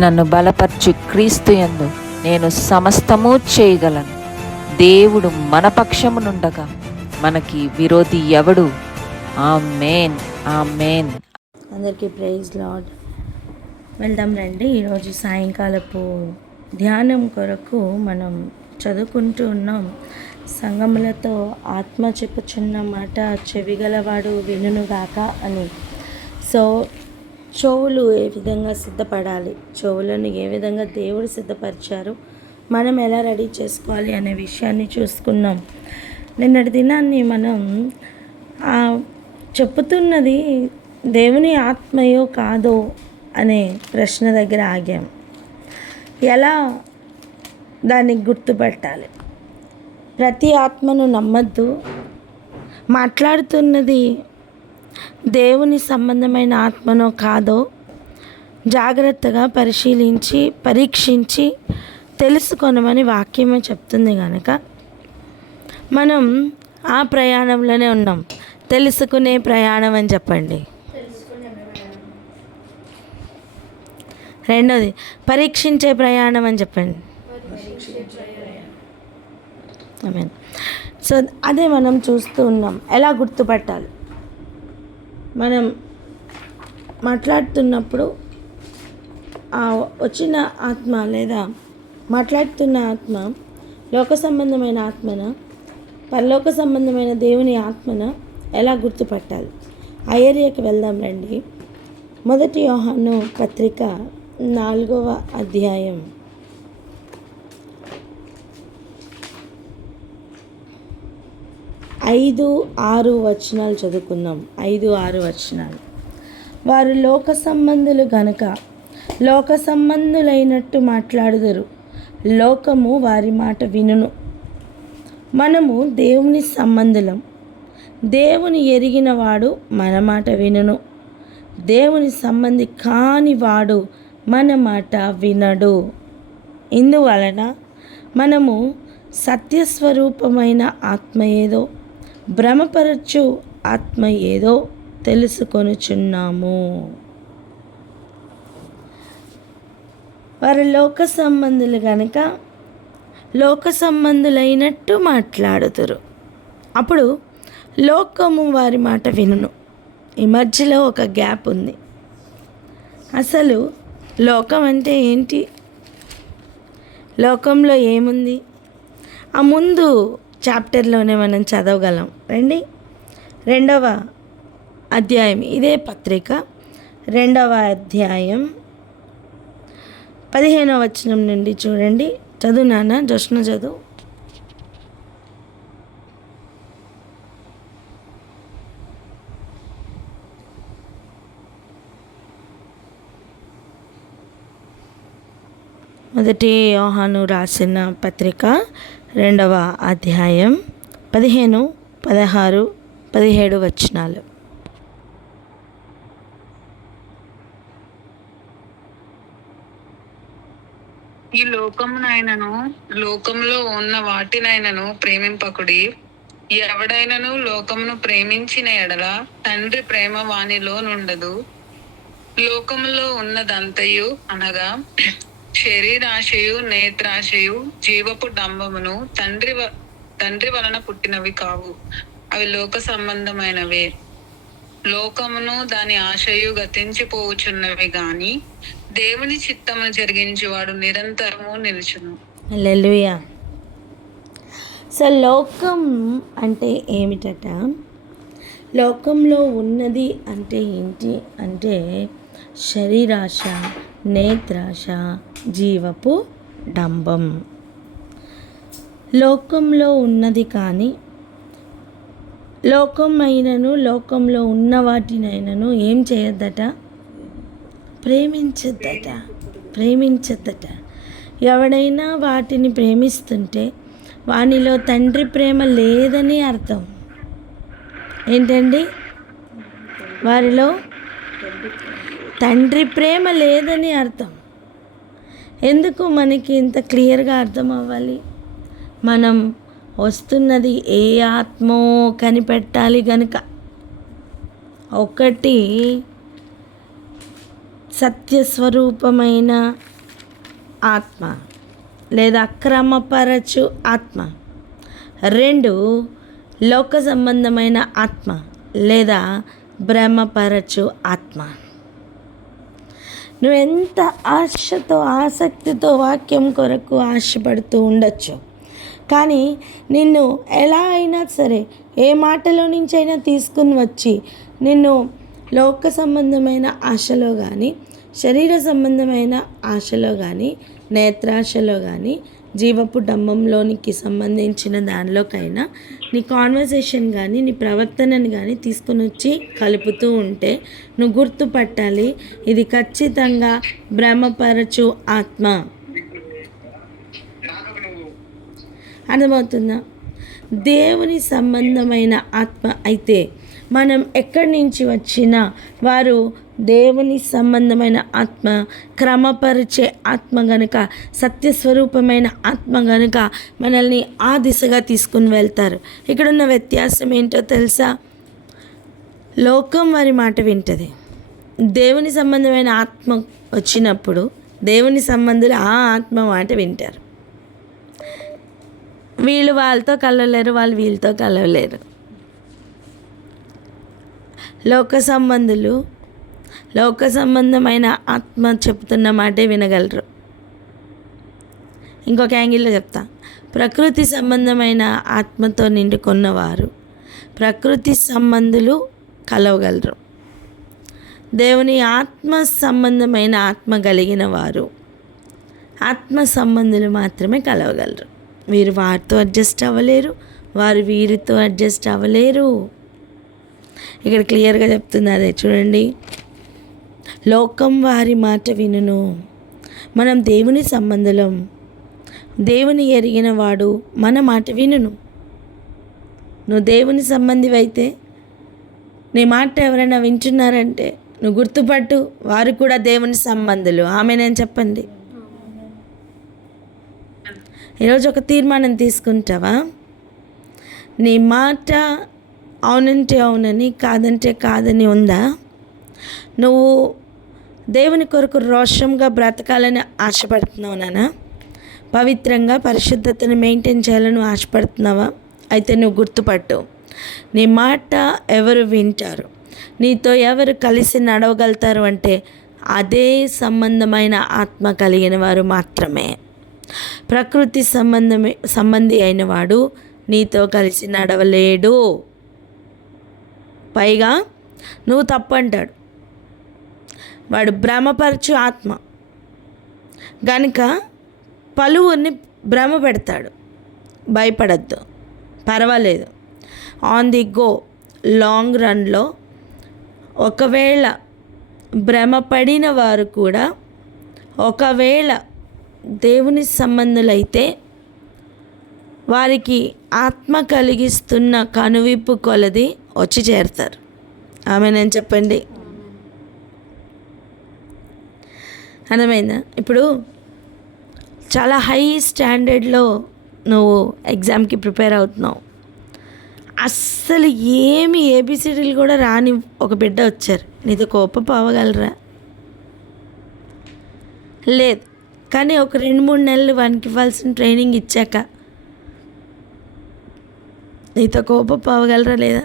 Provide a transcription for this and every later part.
నన్ను బలపరచు క్రీస్తు యందు నేను సమస్తము చేయగలను. దేవుడు మన పక్షమునుండగా మనకి విరోధి ఎవడు? ఆమేన్, ఆమేన్. అందరికీ ప్రైజ్ లార్డ్. వెళ్దాం రండి. ఈరోజు సాయంకాలపు ధ్యానం కొరకు మనం చదువుకుంటూ ఉన్నాం. సంగములతో ఆత్మ చెప్పుచున్న మాట చెవిగలవాడు వినుగాక అని. చెవులు ఏ విధంగా సిద్ధపడాలి, చెవులను ఏ విధంగా దేవుడు సిద్ధపరిచారు, మనం ఎలా రెడీ చేసుకోవాలి అనే విషయాన్ని చూసుకున్నాం. నిన్నటి దినాన్ని మనం చెప్పుతున్నది దేవుని ఆత్మయో కాదో అనే ప్రశ్న దగ్గర ఆగాం. ఎలా దాన్ని గుర్తుపట్టాలి? ప్రతి ఆత్మను నమ్మద్దు. మాట్లాడుతున్నది దేవుని సంబంధమైన ఆత్మనో కాదో జాగ్రత్తగా పరిశీలించి పరీక్షించి తెలుసుకొనమని వాక్యమే చెప్తుంది కనుక మనం ఆ ప్రయాణంలోనే ఉన్నాం. తెలుసుకునే ప్రయాణం అని చెప్పండి. రెండోది పరీక్షించే ప్రయాణం అని చెప్పండి. ఆమేన్. అదే మనం చూస్తూ ఉన్నాం. ఎలా గుర్తుపట్టాలి? మనం మాట్లాడుతున్నప్పుడు వచ్చిన ఆత్మ లేదా మాట్లాడుతున్న ఆత్మ లోక సంబంధమైన ఆత్మన, పరలోక సంబంధమైన దేవుని ఆత్మన ఎలా గుర్తుపట్టాలి? ఆ ఏరియాకి వెళ్దాం రండి. 1 యోహాను పత్రిక 4వ అధ్యాయం 5-6 వచనాలు చదువుకుందాం. 5-6 వచనాలు. వారు లోక సంబంధులు గనుక లోక సంబంధులైనట్టు మాట్లాడుదురు, లోకము వారి మాట వినును. మనము దేవుని సంబంధులం, దేవుని ఎరిగిన వాడు మన మాట వినును. దేవుని సంబంధి కాని వాడు మన మాట వినడు. ఇందువలన మనము సత్యస్వరూపమైన ఆత్మ ఏదో భ్రమపరచు ఆత్మ ఏదో తెలుసుకొనుచున్నాము. వారు లోక సంబంధులు కనుక లోక సంబంధులైనట్టు మాట్లాడుతురు. అప్పుడు లోకము వారి మాట వినును. ఈ మధ్యలో ఒక గ్యాప్ ఉంది. అసలు లోకం అంటే ఏంటి? లోకంలో ఏముంది? ఆ ముందు చాప్టర్లోనే మనం చదవగలం. రండి. 2వ అధ్యాయం, ఇదే పత్రిక 2వ అధ్యాయం 15వ వచనం నుండి చూడండి. చదువు నాన్న, జోష్న చదువు. మొదటి యోహాను రాసిన పత్రిక 2వ అధ్యాయం 15, 16, 17 వచనాలు. ఈ లోకమునైనను లోకములో ఉన్న వాటినైనను ప్రేమింపకుడి. ఎవడైనను లోకమును ప్రేమించిన ఎడల తండ్రి ప్రేమ వానిలో నుండదు. లోకములో ఉన్నదంతయు అనగా శరీరాశయు, నేత్రాశయు, జీవపు డంబమును తండ్రి వలన పుట్టినవి కావు. అవి లోక సంబంధమైనవే. లోకమును దాని ఆశయు గతించిపోవుచున్నవి గాని దేవుని చిత్తమును జరిగించువాడు నిరంతరము నిలుచును. హల్లెలూయా. లోకం అంటే ఏమిటట? లోకంలో ఉన్నది అంటే ఏంటి అంటే శరీరాశ, నేత్రాశ, జీవపు డంబం. లోకంలో ఉన్నది కానీ లోకమైనను లోకంలో ఉన్న వాటినైనను ఏం చేయొద్దట? ప్రేమించద్దట. ఎవడైనా వాటిని ప్రేమిస్తుంటే వానిలో తండ్రి ప్రేమ లేదని అర్థం. ఏంటండి? వారిలో తండ్రి ప్రేమ లేదని అర్థం. ఎందుకు మనకి ఇంత క్లియర్గా అర్థం అవ్వాలి? మనం వస్తున్నది ఏ ఆత్మో కనిపెట్టాలి గనుక. ఒకటి సత్యస్వరూపమైన ఆత్మ లేదా క్రమపరచు ఆత్మ. 2 లోక సంబంధమైన ఆత్మ లేదా భ్రమపరచు ఆత్మ. నువ్వు ఎంత ఆశతో ఆసక్తితో వాక్యం కొరకు ఆశపడుతూ ఉండొచ్చు, కానీ నిన్ను ఎలా అయినా సరే ఏ మాటలో నుంచైనా తీసుకుని వచ్చి నిన్ను లోక సంబంధమైన ఆశలో కానీ, శరీర సంబంధమైన ఆశలో కానీ, నేత్రాశలో కానీ, జీవపు డంబంలోనికి సంబంధించిన దానిలోకైనా నీ కాన్వర్సేషన్ కానీ నీ ప్రవర్తనని కానీ తీసుకొని వచ్చి కలుపుతూ ఉంటే నువ్వు గుర్తుపట్టాలి, ఇది ఖచ్చితంగా భ్రమపరచు ఆత్మ. అర్థమవుతుందా? దేవుని సంబంధమైన ఆత్మ అయితే మనం ఎక్కడి నుంచి వచ్చినా వారు దేవుని సంబంధమైన ఆత్మ, క్రమపరిచే ఆత్మ గనుక, సత్యస్వరూపమైన ఆత్మ గనుక మనల్ని ఆ దిశగా తీసుకుని వెళ్తారు. ఇక్కడున్న వ్యత్యాసం ఏంటో తెలుసా? లోకం వారి మాట వింటది. దేవుని సంబంధమైన ఆత్మ వచ్చినప్పుడు దేవుని సంబంధులు ఆ ఆత్మ మాట వింటారు. వీళ్ళు వాళ్ళతో కలవలేరు, వాళ్ళు వీళ్ళతో కలవలేరు. లోక సంబంధమైన ఆత్మ చెప్తున్న మాటే వినగలరు. ఇంకొక యాంగిల్లో చెప్తా, ప్రకృతి సంబంధమైన ఆత్మతో నిండుకున్నవారు ప్రకృతి సంబంధులు కలవగలరు. దేవుని ఆత్మ సంబంధమైన ఆత్మ కలిగిన వారు ఆత్మ సంబంధులు మాత్రమే కలవగలరు. వీరు వారితో అడ్జస్ట్ అవ్వలేరు, వారు వీరితో అడ్జస్ట్ అవ్వలేరు. ఇక్కడ క్లియర్గా చెప్తుంది అదే చూడండి. లోకం వారి మాట వినును, మనం దేవుని సంబంధులం. దేవుని ఎరిగిన వాడు మన మాట వినును. నువ్వు దేవుని సంబంధివైతే నీ మాట ఎవరైనా వింటున్నారంటే నువ్వు గుర్తుపట్టు, వారు కూడా దేవుని సంబంధులు. నేను చెప్పండి. ఈరోజు ఒక తీర్మానం తీసుకుంటావా? నీ మాట అవునంటే అవునని, కాదంటే కాదని ఉందా? నువ్వు దేవుని కొరకు రోషంగా బ్రతకాలని ఆశపడుతున్నావు నాన్న? పవిత్రంగా పరిశుద్ధతను మెయింటైన్ చేయాలని ఆశపడుతున్నావా? అయితే నువ్వు గుర్తుపట్టు, నీ మాట ఎవరు వింటారు, నీతో ఎవరు కలిసి నడవగలుగుతారు అంటే అదే సంబంధమైన ఆత్మ కలిగిన వారు మాత్రమే. ప్రకృతి సంబంధి అయిన వాడు నీతో కలిసి నడవలేడు. పైగా నువ్వు తప్పు అంటాడు. వాడు భ్రమపరచు ఆత్మ గనుక పలువురిని భ్రమ పెడతాడు. భయపడద్దు, పర్వాలేదు. ఆన్ ది గో లాంగ్ రన్లో ఒకవేళ భ్రమపడిన వారు కూడా ఒకవేళ దేవుని సంబంధులైతే వారికి ఆత్మ కలిగిస్తున్న కనువిప్పు కొలది వచ్చి చేరుతారు. నేను చెప్పండి. అర్థమైందా? ఇప్పుడు చాలా హై స్టాండర్డ్లో నువ్వు ఎగ్జామ్కి ప్రిపేర్ అవుతున్నావు. అస్సలు ఏమి ఏబిసిడీలు కూడా రాని ఒక బిడ్డ వచ్చారు, నీతో కోపం పోవగలరా? లేదు. కానీ ఒక 2-3 నెలలు వానికి ఇవ్వాల్సిన ట్రైనింగ్ ఇచ్చాక నీతో కోపం పోవగలరా? లేదా?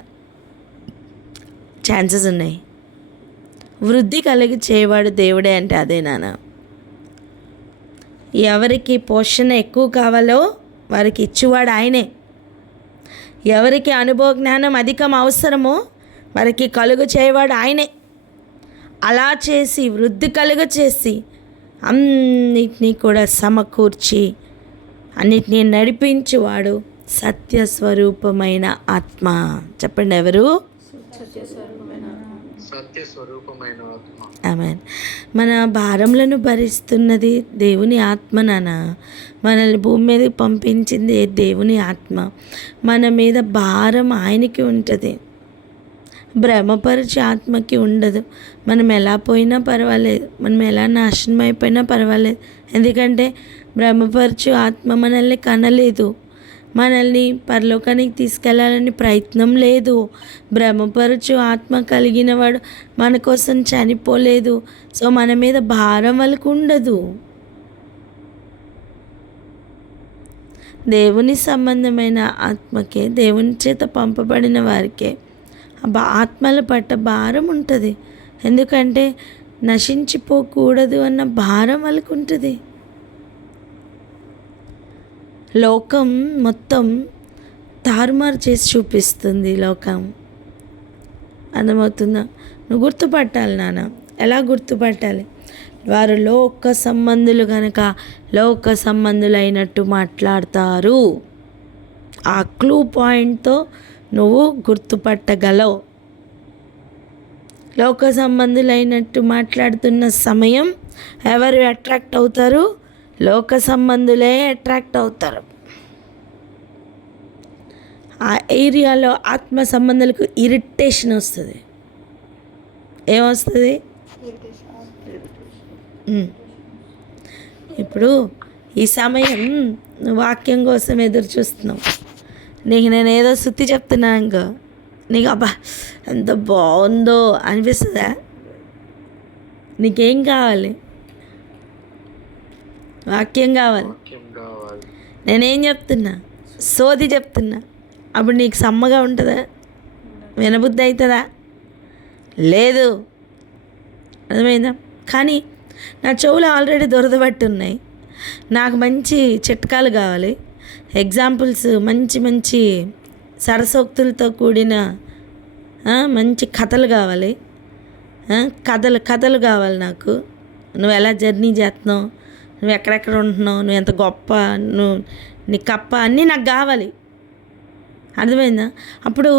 ఛాన్సెస్ ఉన్నాయి. వృద్ధి కలిగి చేయవాడు దేవుడే అంటే అదే నాన్న. ఎవరికి పోషణ ఎక్కువ కావాలో వారికి ఇచ్చేవాడు ఆయనే. ఎవరికి అనుభవ జ్ఞానం అధికం అవసరమో వారికి కలుగు చేయవాడు ఆయనే. అలా చేసి వృద్ధి కలుగ చేసి అన్నిటినీ కూడా సమకూర్చి అన్నిటినీ నడిపించేవాడు సత్యస్వరూపమైన ఆత్మ. చెప్పండి, ఎవరు? సత్యస్వరూపమైన ఆత్మ. ఆమేన్. మన భారములను భరిస్తున్నది దేవుని ఆత్మ నాన్న. మనల్ని భూమి మీదకి పంపించింది దేవుని ఆత్మ. మన మీద భారం ఆయనకి ఉంటుంది, భ్రమపరిచే ఆత్మకి ఉండదు. మనం ఎలా పోయినా పర్వాలేదు, మనం ఎలా నాశనం అయిపోయినా పర్వాలేదు. ఎందుకంటే భ్రమపరచు ఆత్మ మనల్ని కనలేదు, మనల్ని పరలోకానికి తీసుకెళ్లాలని ప్రయత్నం లేదు. భ్రమపరచు ఆత్మ కలిగిన వాడు మన కోసం చనిపోలేదు. సో మన మీద భారం వాళ్ళకు ఉండదు. దేవుని సంబంధమైన ఆత్మకే, దేవుని చేత పంపబడిన వారికే ఆత్మల పట్ల భారం ఉంటుంది. ఎందుకంటే నశించిపోకూడదు అన్న భారం వాళ్ళకు ఉంటుంది. లోకం మొత్తం తారుమారు చేసి చూపిస్తుంది. లోకం అర్థమవుతుందా? నువ్వు గుర్తుపట్టాలి నాన్న. ఎలా గుర్తుపట్టాలి? వారు లోక సంబంధులు కనుక లోక సంబంధులైనట్టు మాట్లాడతారు. ఆ క్లూ పాయింట్తో నువ్వు గుర్తుపట్టగలవు. లోక సంబంధులైనట్టు మాట్లాడుతున్న సమయం ఎవరు అట్రాక్ట్ అవుతారు? లోక సంబంధులే అట్రాక్ట్ అవుతారు. ఆ ఏరియాలో ఆత్మ సంబంధాలకు ఇరిటేషన్ వస్తుంది. ఏమొస్తుంది? ఇప్పుడు ఈ సమయం నువ్వు వాక్యం కోసం ఎదురు చూస్తున్నావు. నీకు నేను ఏదో శుద్ధి చెప్తున్నా ఇంకా నీకు అబ్బా ఎంత బాగుందో అనిపిస్తుందా? నీకేం కావాలి? వాక్యం కావాలి. నేనేం చెప్తున్నా? సోది చెప్తున్నా. అప్పుడు నీకు సమ్మగా ఉంటుందా? వినబుద్ధి అవుతుందా? లేదు. అర్థమైందా? కానీ నా చెవులు ఆల్రెడీ దొరదబట్టి ఉన్నాయి. నాకు మంచి చిట్కాలు కావాలి, ఎగ్జాంపుల్స్, మంచి మంచి సరసోక్తులతో కూడిన మంచి కథలు కావాలి. కథలు కావాలి నాకు. నువ్వు ఎలా జర్నీ చేస్తున్నావు, నువ్వు ఎక్కడెక్కడ ఉంటున్నావు, నువ్వు ఎంత గొప్ప, నువ్వు నీ కప్ప అన్నీ నాకు కావాలి. అర్థమైందా? అప్పుడు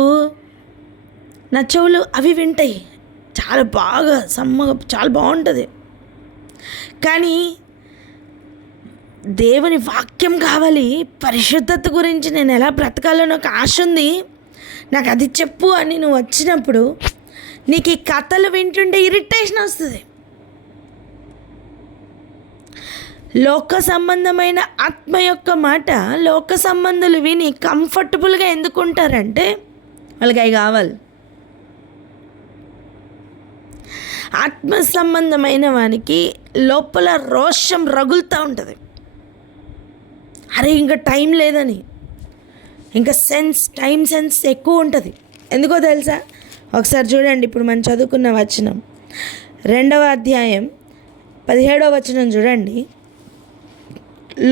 నా చెవులు అవి వింటాయి. చాలా బాగా సమ్మగా చాలా బాగుంటుంది. కానీ దేవుని వాక్యం కావాలి. పరిశుద్ధత గురించి నేను ఎలా బ్రతకాలో నాకు ఆశ ఉంది, నాకు అది చెప్పు అని నువ్వు వచ్చినప్పుడు నీకు ఈ కథలు వింటుంటే ఇరిటేషన్ వస్తుంది. లోక సంబంధమైన ఆత్మ యొక్క మాట లోక సంబంధులు విని కంఫర్టబుల్గా ఎందుకుంటారంటే వాళ్ళకి అవి కావాలి. ఆత్మ సంబంధమైన వానికి లోపల రోషం రగులుతూ ఉంటుంది. అరే ఇంకా టైం లేదని, ఇంకా టైం సెన్స్ ఎక్కువ ఉంటుంది. ఎందుకో తెలుసా? ఒకసారి చూడండి. ఇప్పుడు మనం చదువుకున్న వచనం 2వ అధ్యాయం 17వ వచనం చూడండి.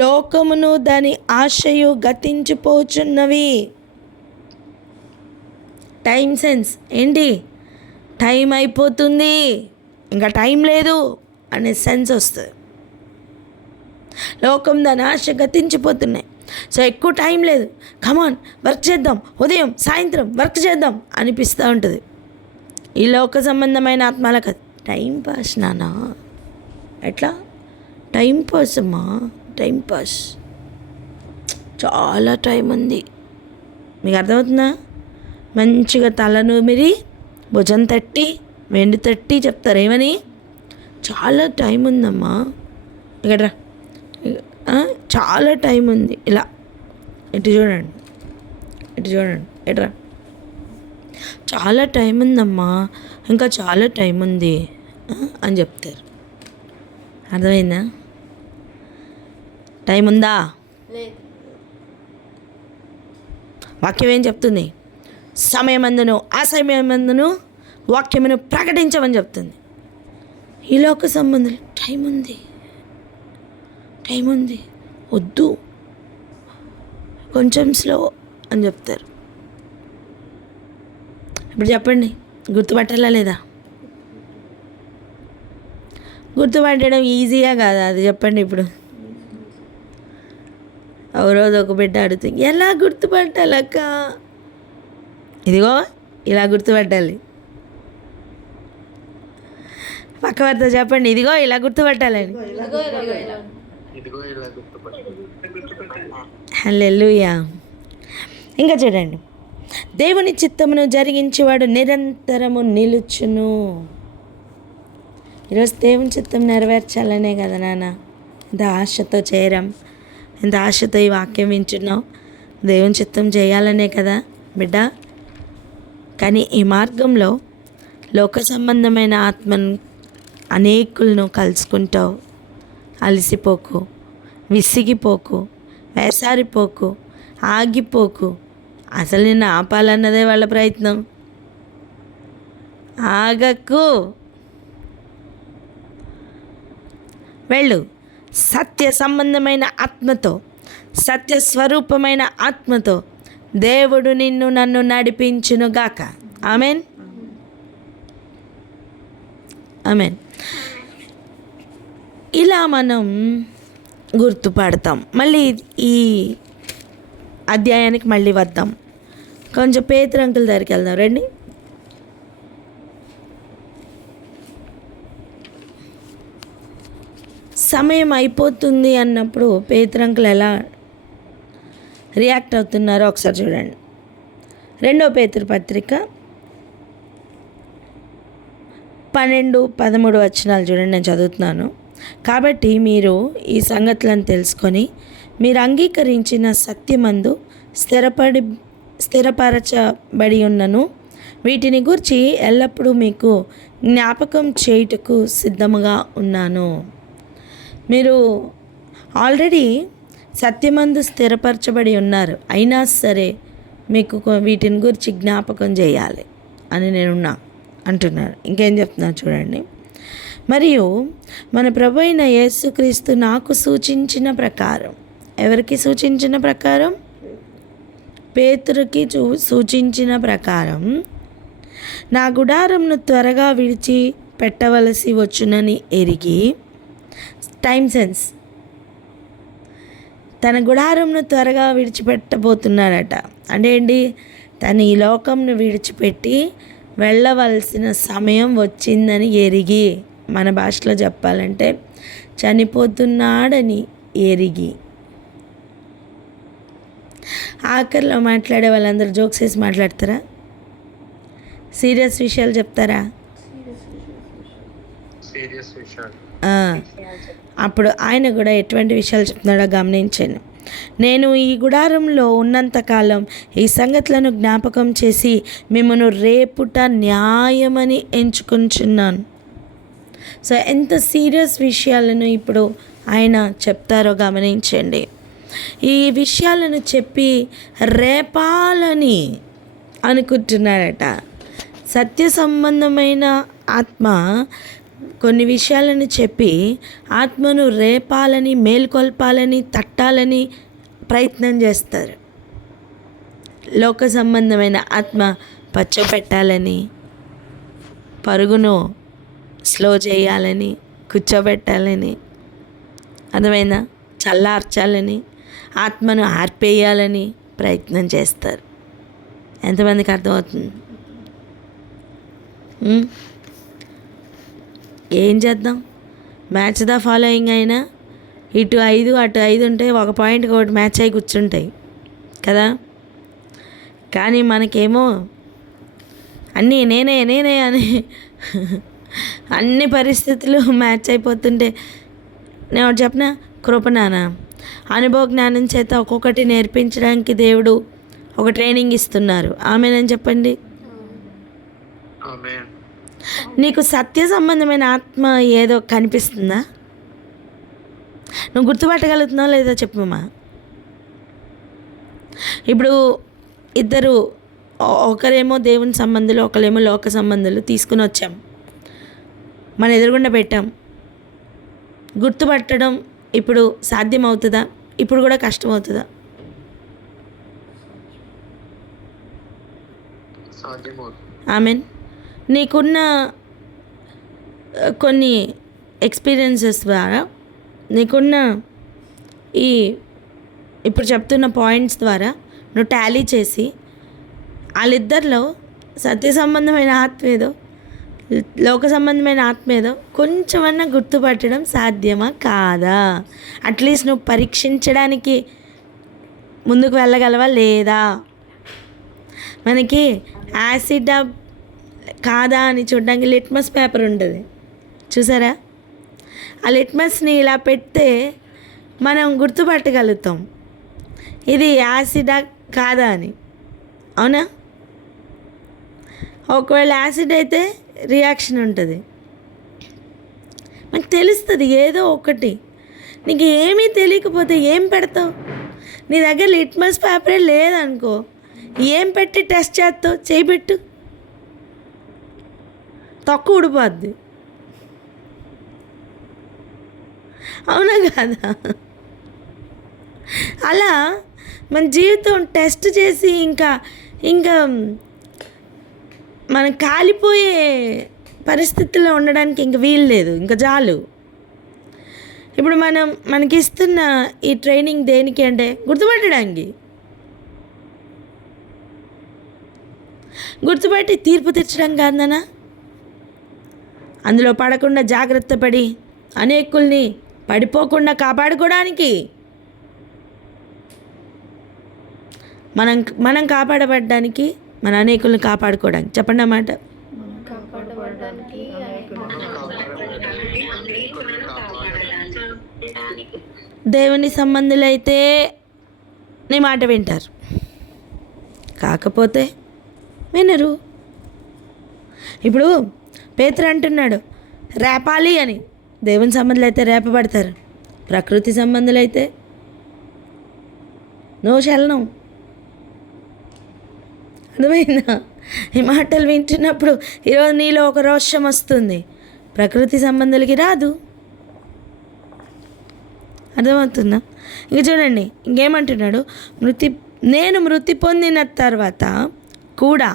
లోకమును దాని ఆశయు గతించిపోచున్నవి. టైం సెన్స్ ఏంటి? టైం అయిపోతుంది, ఇంకా టైం లేదు అనే సెన్స్ వస్తుంది. లోకం దాని ఆశ గతించిపోతున్నాయి. సో ఎక్కువ టైం లేదు, కమాన్ వర్క్ చేద్దాం, ఉదయం సాయంత్రం వర్క్ చేద్దాం అనిపిస్తూ ఉంటుంది. ఈ లోక సంబంధమైన ఆత్మలకు టైం పాస్ నానా. ఎట్లా టైం పాస్ అమ్మా? టైం పాస్, చాలా టైం ఉంది. మీకు అర్థమవుతుందా? మంచిగా తలనూమిరి భుజం తట్టి వెండి తట్టి చెప్తారు ఏమని? చాలా టైం ఉందమ్మా, ఇక్కడ చాలా టైం ఉంది. ఇలా ఇటు చూడండి, ఇటు చూడండి, ఎట్రా చాలా టైం ఉందమ్మా, ఇంకా చాలా టైం ఉంది అని చెప్తారు. అర్థమైందా? టైం ఉందా? వాక్యం ఏం చెప్తుంది? సమయమందును అసమయమందును వాక్యమును ప్రకటించమని చెప్తుంది. ఈ లోక సంబంధులు టైం ఉంది, టైం ఉంది, వద్దు, కొంచెం స్లో అని చెప్తారు. ఇప్పుడు చెప్పండి, గుర్తుపట్టాలా లేదా? గుర్తుపట్టడం ఈజీగా కాదా? అది చెప్పండి. ఇప్పుడు ఓ రోజు ఒక బిడ్డ అడుగుతుంది, ఎలా గుర్తుపట్టాలక్క? ఇదిగో ఇలా గుర్తుపట్టాలి. పక్క వారితో చెప్పండి, ఇదిగో ఇలా గుర్తుపట్టాలని. హల్లెలూయా. ఇంకా చూడండి, దేవుని చిత్తమును జరిగించేవాడు నిరంతరము నిలుచును. ఈరోజు దేవుని చిత్తం నెరవేర్చాలనే కదా నాన్న ఇంత ఆశతో చేరాం, ఎంత ఆశతో ఈ వాక్యం వింటున్నావు. దేవుని చిత్తం చేయాలనే కదా బిడ్డ. కానీ ఈ మార్గంలో లోక సంబంధమైన ఆత్మను అనేకులను కలుసుకుంటావు. అలసిపోకు, విసిగిపోకు, వేసారిపోకు, ఆగిపోకు. అసలు నిన్ను ఆపాలన్నదే వాళ్ళ ప్రయత్నం. ఆగకు, వెళ్ళు. సత్య సంబంధమైన ఆత్మతో, సత్య స్వరూపమైన ఆత్మతో దేవుడు నిన్ను నన్ను నడిపించునుగాక. Amen, amen. ఇలా మనం గుర్తుపడతాం. మళ్ళీ ఈ అధ్యాయానికి మళ్ళీ వద్దాం. కొంచెం పేతురు అంకుల్ దగ్గరికి వెళ్దాం రండి. సమయం అయిపోతుంది అన్నప్పుడు పేతురు అంకుల్ ఎలా రియాక్ట్ అవుతున్నారో ఒకసారి చూడండి. 2 పేతురు పత్రిక 12-13 వచనాలు చూడండి, నేను చదువుతున్నాను. కాబట్టి మీరు ఈ సంగతులను తెలుసుకొని మీరు అంగీకరించిన సత్యమందు స్థిరపరచబడి ఉన్నను వీటిని గురించి ఎల్లప్పుడూ మీకు జ్ఞాపకం చేయుటకు సిద్ధముగా ఉన్నాను. మీరు ఆల్రెడీ సత్యమందు స్థిరపరచబడి ఉన్నారు, అయినా సరే మీకు వీటిని గురించి జ్ఞాపకం చేయాలి అని నేనున్నా అంటున్నారు. ఇంకేం చెప్తున్నారు చూడండి. మరియు మన ప్రభు అయిన యేసుక్రీస్తు నాకు సూచించిన ప్రకారం, ఎవరికి సూచించిన ప్రకారం? పేతురుకి సూచించిన ప్రకారం నా గుడారంను త్వరగా విడిచి పెట్టవలసి వచ్చునని ఎరిగి, టైం సెన్స్, తన గుడారంను త్వరగా విడిచిపెట్టబోతున్నాడట. అంటే ఏంటి? తను ఈ లోకంను విడిచిపెట్టి వెళ్ళవలసిన సమయం వచ్చిందని ఎరిగి, మన భాషలో చెప్పాలంటే చనిపోతున్నాడని ఎరిగి. ఆఖరిలో మాట్లాడే వాళ్ళందరూ జోక్స్ వేసి మాట్లాడతారా? సీరియస్ విషయాలు చెప్తారా? సీరియస్ విషయాలు. అప్పుడు ఆయన కూడా ఎటువంటి విషయాలు చెప్తున్నాడో గమనించాను. నేను ఈ గుడారంలో ఉన్నంతకాలం ఈ సంగతులను జ్ఞాపకం చేసి మిమ్మల్ని రేపుట న్యాయమని ఎంచుకుంటున్నాను. సో ఎంత సీరియస్ విషయాలను ఇప్పుడు ఆయన చెప్తారో గమనించండి. ఈ విషయాలను చెప్పి రేపాలని అనుకుంటున్నాడట. సత్య సంబంధమైన ఆత్మ కొన్ని విషయాలను చెప్పి ఆత్మను రేపాలని, మేల్కొల్పాలని, తట్టాలని ప్రయత్నం చేస్తారు. లోక సంబంధమైన ఆత్మ పచ్చపెట్టాలని, పరుగును స్లో చేయాలని, కూర్చోబెట్టాలని, అర్థమైందా? చల్లార్చాలని, ఆత్మను ఆర్పేయాలని ప్రయత్నం చేస్తారు. ఎంతమందికి అర్థమవుతుంది? ఏం చేద్దాం? మ్యాచ్ ద ఫాలోయింగ్ అయినా ఇటు 5 అటు 5 ఉంటే ఒక పాయింట్కి ఒకటి మ్యాచ్ అయి కూర్చుంటాయి కదా. కానీ మనకేమో అన్నీ నేనే అని అన్ని పరిస్థితులు మ్యాచ్ అయిపోతుంటే, నేను ఒకటి చెప్పిన కృపనానా, అనుభవ జ్ఞానం చేత ఒక్కొక్కటి నేర్పించడానికి దేవుడు ఒక ట్రైనింగ్ ఇస్తున్నారు. ఆమెనని చెప్పండి. నీకు సత్య సంబంధమైన ఆత్మ ఏదో కనిపిస్తుందా? నువ్వు గుర్తుపట్టగలుగుతున్నావు లేదా చెప్పమ్మా. ఇప్పుడు ఇద్దరు, ఒకరేమో దేవుని సంబంధులు, ఒకరేమో లోక సంబంధులు తీసుకుని వచ్చాం, మన ఎదురుగుండా పెట్టాం. గుర్తుపట్టడం ఇప్పుడు సాధ్యమవుతుందా? ఇప్పుడు కూడా కష్టమవుతుందా? ఆమెన్. నీకున్న కొన్ని ఎక్స్పీరియన్సెస్ ద్వారా, నీకున్న ఇప్పుడు చెప్తున్న పాయింట్స్ ద్వారా నువ్వు టాలీ చేసి వాళ్ళిద్దరిలో సత్య సంబంధమైన ఆత్మ ఏదో, లోక సంబంధమైన ఆత్మ ఏదో కొంచెమన్నా గుర్తుపట్టడం సాధ్యమా కాదా? అట్లీస్ట్ నువ్వు పరీక్షించడానికి ముందుకు వెళ్ళగలవా లేదా? మనకి యాసిడ్ కాదా అని చూడడానికి లిట్మస్ పేపర్ ఉంటుంది చూసారా? ఆ లిట్మస్ని ఇలా పెడితే మనం గుర్తుపట్టగలుగుతాం ఇది యాసిడా కాదా అని. అవునా? ఒకవేళ యాసిడ్ అయితే రియాక్షన్ ఉంటుంది, మనకు తెలుస్తుంది ఏదో ఒకటి. నీకు ఏమీ తెలియకపోతే ఏం పెడతావు? నీ దగ్గర లిట్మస్ పేపరే లేదనుకో, ఏం పెట్టి టెస్ట్ చేస్తావు? చేయబెట్టు, తక్కువ ఊడిపోద్ది. అవునా కాదా? అలా మన జీవితం టెస్ట్ చేసి ఇంకా ఇంకా మనం కాలిపోయే పరిస్థితుల్లో ఉండడానికి ఇంక వీలు లేదు, ఇంకా చాలు. ఇప్పుడు మనకి ఇస్తున్న ఈ ట్రైనింగ్ దేనికి అంటే గుర్తుపట్టడానికి, గుర్తుపట్టి తీర్పు తీర్చడం కాదనా, అందులో పడకుండా జాగ్రత్త పడి అనేకుల్ని పడిపోకుండా కాపాడుకోవడానికి. మనం కాపాడబడ్డానికి, మన అనేకుల్ని కాపాడుకోవడానికి. చెప్పండి అన్నమాట. దేవుని సంబంధులైతే నీ మాట వింటారు, కాకపోతే వినరు. ఇప్పుడు పేతురు అంటున్నాడు రేపాలి అని. దేవుని సంబంధులు అయితే రేపబడతారు, ప్రకృతి సంబంధులు అయితే నో చలనం. అర్థమైందా? ఈ మాటలు వింటున్నప్పుడు ఈరోజు నీలో ఒక రోషం వస్తుంది, ప్రకృతి సంబంధులకి రాదు. అర్థమవుతుందా? ఇంక చూడండి ఇంకేమంటున్నాడు, నేను మృతి పొందిన తర్వాత కూడా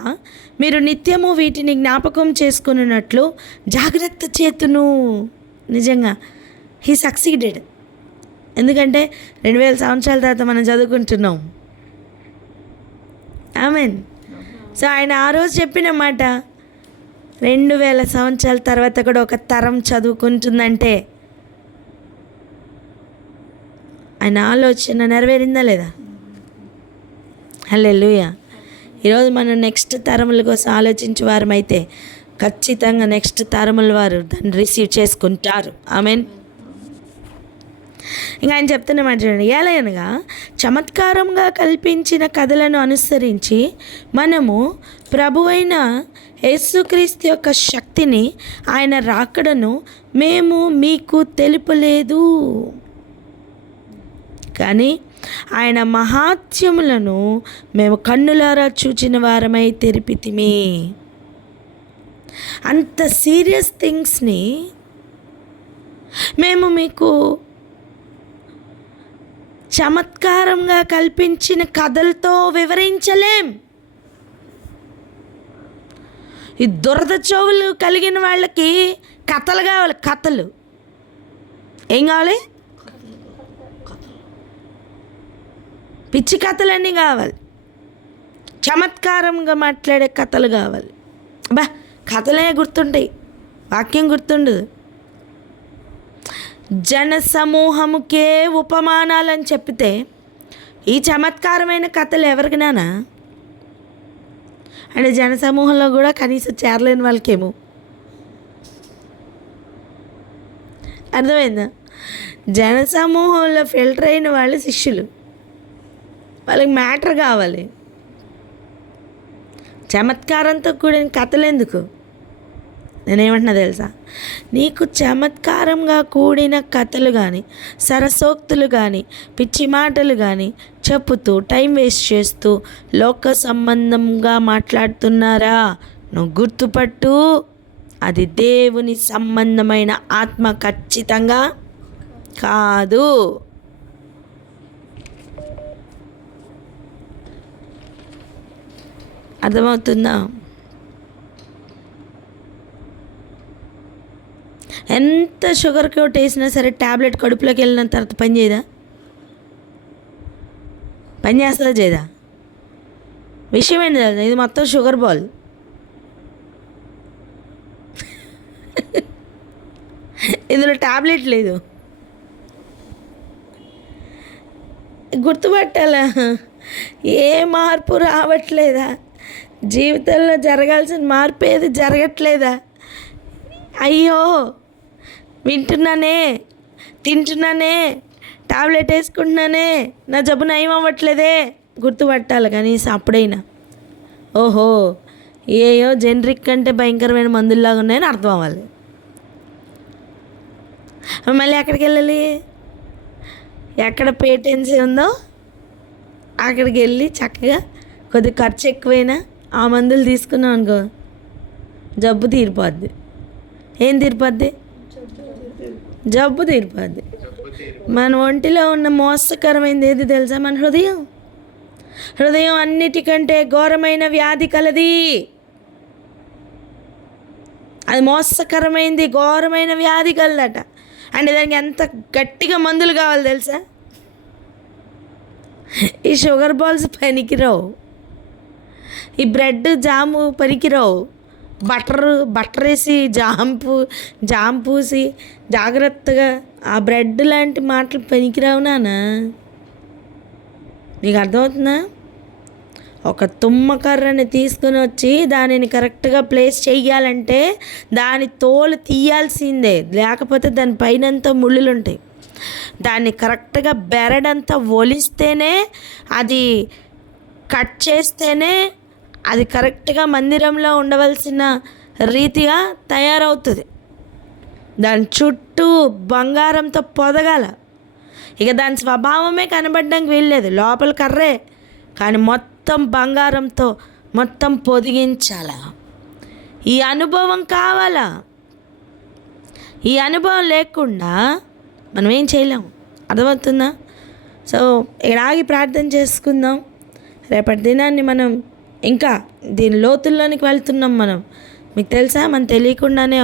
మీరు నిత్యము వీటిని జ్ఞాపకం చేసుకున్నట్లు జాగ్రత్త చేతును. నిజంగా హీ సక్సీడెడ్. ఎందుకంటే 2000 సంవత్సరాల తర్వాత మనం చదువుకుంటున్నాం. ఆమెన్. సో ఆయన ఆ రోజు చెప్పిన మాట 2000 సంవత్సరాల తర్వాత కూడా ఒక తరం చదువుకుంటుందంటే ఆయన ఆలోచన నెరవేరిందా లేదా? హల్లెలూయా. ఈరోజు మనం నెక్స్ట్ తరముల కోసం ఆలోచించే వారమైతే ఖచ్చితంగా నెక్స్ట్ తరముల వారు దాన్ని రిసీవ్ చేసుకుంటారు. ఆమెన్. ఇంకా ఆయన చెప్తున్నమాట చూడండి, ఎలాగనగా చమత్కారంగా కల్పించిన కథలను అనుసరించి మనము ప్రభువైన యేసుక్రీస్తు యొక్క శక్తిని, ఆయన రాకడను మేము మీకు తెలుపలేదు, కానీ ఆయన మహాత్యములను మేము కన్నులారా చూచిన వారమై తెరిపితిమి. అంత సీరియస్ థింగ్స్ని మేము మీకు చమత్కారంగా కల్పించిన కథలతో వివరించలేం. ఈ దురద చెవులు కలిగిన వాళ్ళకి కథలు కావాలి. కథలు ఏం కావాలి? పిచ్చి కథలన్నీ కావాలి, చమత్కారంగా మాట్లాడే కథలు కావాలి. బా కథలే గుర్తుంటాయి, వాక్యం గుర్తుండదు. జన సమూహముకే ఉపమానాలని చెప్పితే ఈ చమత్కారమైన కథలు ఎవరికినానా? అంటే జన సమూహంలో కూడా కనీసం చేరలేని వాళ్ళకేమో. అర్థమైందా? జన సమూహంలో ఫిల్టర్ అయిన వాళ్ళు శిష్యులు, వాళ్ళకి మ్యాటర్ కావాలి. చమత్కారంతో కూడిన కథలు ఎందుకు? నేనేమంటున్నా తెలుసా, నీకు చమత్కారంగా కూడిన కథలు కానీ, సరసోక్తులు కానీ, పిచ్చి మాటలు కానీ చెప్పుతూ టైం వేస్ట్ చేస్తూ లోక సంబంధంగా మాట్లాడుతున్నారా? నువ్వు గుర్తుపట్టు, అది దేవుని సంబంధమైన ఆత్మ ఖచ్చితంగా కాదు. అర్థమవుతుందా? ఎంత షుగర్ కోట్ వేసినా సరే ట్యాబ్లెట్ కడుపులోకి వెళ్ళిన తర్వాత పని చేయదా? పని చేస్తుందా చేయదా? విషయం ఏంటి కదా, ఇది మొత్తం షుగర్ బాల్. ఇందులో ట్యాబ్లెట్ లేదు. గుర్తుపట్టాలా? ఏ మార్పు రావట్లేదా? జీవితంలో జరగాల్సిన మార్పు ఏది జరగట్లేదా? అయ్యో వింటున్నానే, తింటున్నానే, టాబ్లెట్ వేసుకుంటున్నానే, నా జబ్బు నయం అవ్వట్లేదే గుర్తుపట్టాలి కనీసం అప్పుడైనా. ఓహో, ఏయో జెనరిక్ అంటే భయంకరమైన మందుల్లాగా ఉన్నాయని అర్థం అవ్వాలి. మళ్ళీ ఎక్కడికి వెళ్ళాలి? ఎక్కడ పేటెన్సీ ఉందో అక్కడికి వెళ్ళి చక్కగా కొద్ది ఖర్చు ఎక్కువైనా ఆ మందులు తీసుకున్నాం అనుకో, జబ్బు తీరిపోద్ది. ఏం తీరిపోద్ది? జబ్బు తీరిపోద్ది. మన ఒంటిలో ఉన్న మోసకరమైనది ఏది తెలుసా? మన హృదయం. హృదయం అన్నిటికంటే ఘోరమైన వ్యాధి కలది. అది మోసకరమైనది, ఘోరమైన వ్యాధి కలదట. అంటే దానికి ఎంత గట్టిగా మందులు కావాలి తెలుసా? ఈ షుగర్ బాల్స్ పనికిరావు, ఈ బ్రెడ్ జాము పనికిరావు, బటర్ వేసి జామ్ పూసి జాగ్రత్తగా ఆ బ్రెడ్ లాంటి మాటలు పనికిరావు నాన్న. నీకు అర్థమవుతుందా? ఒక తుమ్మకర్రని తీసుకుని వచ్చి దానిని కరెక్ట్గా ప్లేస్ చెయ్యాలంటే దాని తోలు తీయాల్సిందే, లేకపోతే దాని పైనంతా ముళ్ళులు ఉంటాయి. దాన్ని కరెక్ట్గా బెరడంతా ఒలిస్తేనే, అది కట్ చేస్తేనే అది కరెక్ట్గా మందిరంలో ఉండవలసిన రీతిగా తయారవుతుంది. దాని చుట్టూ బంగారంతో పొదగాల. ఇక దాని స్వభావమే కనబడడానికి వీల్లేదు, లోపల కర్రే కానీ మొత్తం బంగారంతో మొత్తం పొదిగించాల. ఈ అనుభవం కావాలా? ఈ అనుభవం లేకుండా మనం ఏం చేయలేము. అర్థమవుతుందా? సో ఇక్కడ ఆగి ప్రార్థన చేసుకుందాం. రేపటి దినాన్ని మనం ఇంకా దీని లోతుల్లోనికి వెళ్తున్నాం. మనం మీకు తెలుసా, మనం తెలియకుండానే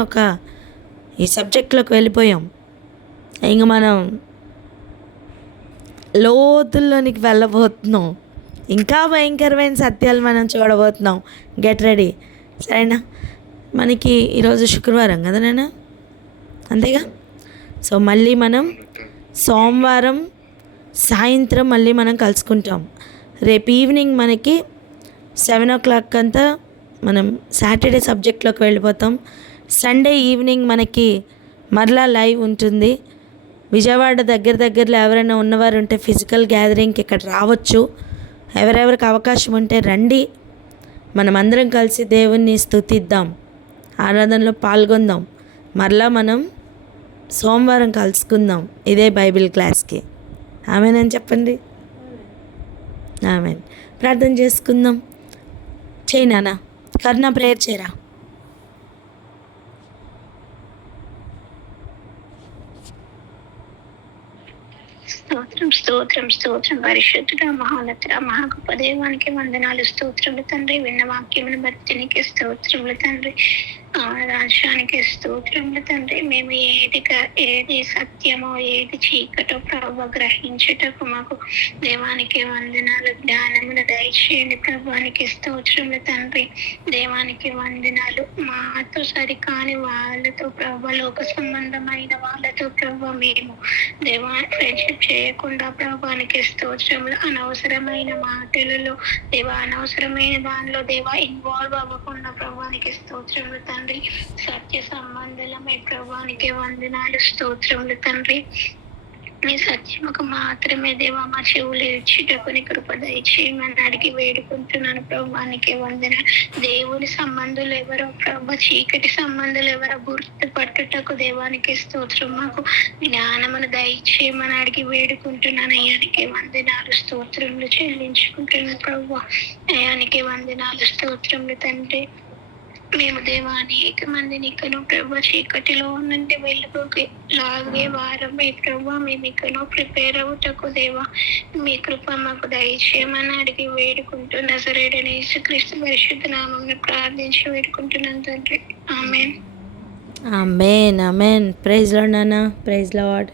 ఈ సబ్జెక్ట్లోకి వెళ్ళిపోయాం. ఇంక మనం లోతుల్లోనికి వెళ్ళబోతున్నాం. ఇంకా భయంకరమైన సత్యాలు మనం చూడబోతున్నాం. గెట్ రెడీ, సరేనా? మనకి ఈరోజు శుక్రవారం కదా నాన్న, అంతేగా? సో మళ్ళీ మనం సోమవారం సాయంత్రం మళ్ళీ మనం కలుసుకుంటాం. రేపు ఈవినింగ్ మనకి 7 o'clock అంతా మనం సాటర్డే సబ్జెక్ట్లోకి వెళ్ళిపోతాం. సండే ఈవినింగ్ మనకి మరలా లైవ్ ఉంటుంది. విజయవాడ దగ్గరలో ఎవరైనా ఉన్నవారు ఉంటే ఫిజికల్ గ్యాదరింగ్కి ఇక్కడ రావచ్చు. ఎవరెవరికి అవకాశం ఉంటే రండి. మనమందరం కలిసి దేవుణ్ణి స్తుతిద్దాం, ఆరాధనలో పాల్గొందాం. మరలా మనం సోమవారం కలుసుకుందాం ఇదే బైబిల్ క్లాస్కి. ఆమెనని చెప్పండి. ఆమెన్. ప్రార్థన చేసుకుందాం. చేయి నాన్న, కరుణ ప్రేయర్ చేయరా. స్తోత్రం పరిశుద్ధుడ, మహోన్నతుడ, మహాగొప్ప దేవానికి వందనాలు. స్తోత్రములు తండ్రి. విన్న వాక్యమును బట్టి నీకే స్తోత్రములు తండ్రి. రాజ్యానికి స్తోత్రములు తండ్రి. మేము ఏది సత్యమో ఏది చీకటో ప్రభు గ్రహించుటకు మాకు దేవానికి వందనాలు. జ్ఞానమును దయచేయండి ప్రభువానికి స్తోత్రములు తండ్రి. దేవానికి వందనాలు. మాతో సరికాని వాళ్ళతో ప్రభు, లోక సంబంధమైన వాళ్ళతో ప్రభు మేము దేవా ఫ్రెండ్షిప్ చేయకుండా ప్రభువానికి స్తోత్రములు. అనవసరమైన మాటలలో దేవా, అనవసరమైన దానిలో దేవా ఇన్వాల్వ్ అవ్వకుండా ప్రభువానికి స్తోత్రములు తండ్రి. సత్య సంబంధులమై ప్రభువానికి వందనాలు. స్తోత్రములు తండ్రి. నీ సత్యముకు మాత్రమే దేవా మా చెవులు ఇచ్చుటకుని కృప దయచేయమని అడిగి వేడుకుంటున్నాను ప్రభువానికి వందనాలు. దేవుని సంబంధులు ఎవరో ప్రభు, చీకటి సంబంధులు ఎవరో గుర్తుపట్టుటకు దేవానికి స్తోత్రం. మాకు జ్ఞానమును దయచేయమని అడిగి వేడుకుంటున్నాను. అయ్యానికి వందనాలు. స్తోత్రములు చెల్లించుకుంటున్నాను ప్రభు. అయ్యానికి వందనాలు. స్తోత్రములు తండ్రి. మేము దేవా అనేక మందిని ఇకను ప్రభు చీకటిలో నుండి వెళ్ళిపోయి లాగే వారమై ప్రభు మేము ఇకను ప్రిపేర్ అవుటకు దేవా మీ కృప మాకు దయచేయమని అడిగి వేడుకుంటూ నజరేయుడైన యేసుక్రీస్తు పరిశుద్ధ నామమున ప్రార్థించి వేడుకుంటున్నాను తండ్రి. ఆమేన్. ఆమేన్. ఆమేన్. ప్రైజ్ లార్డ్ నాన్న. Praise lord.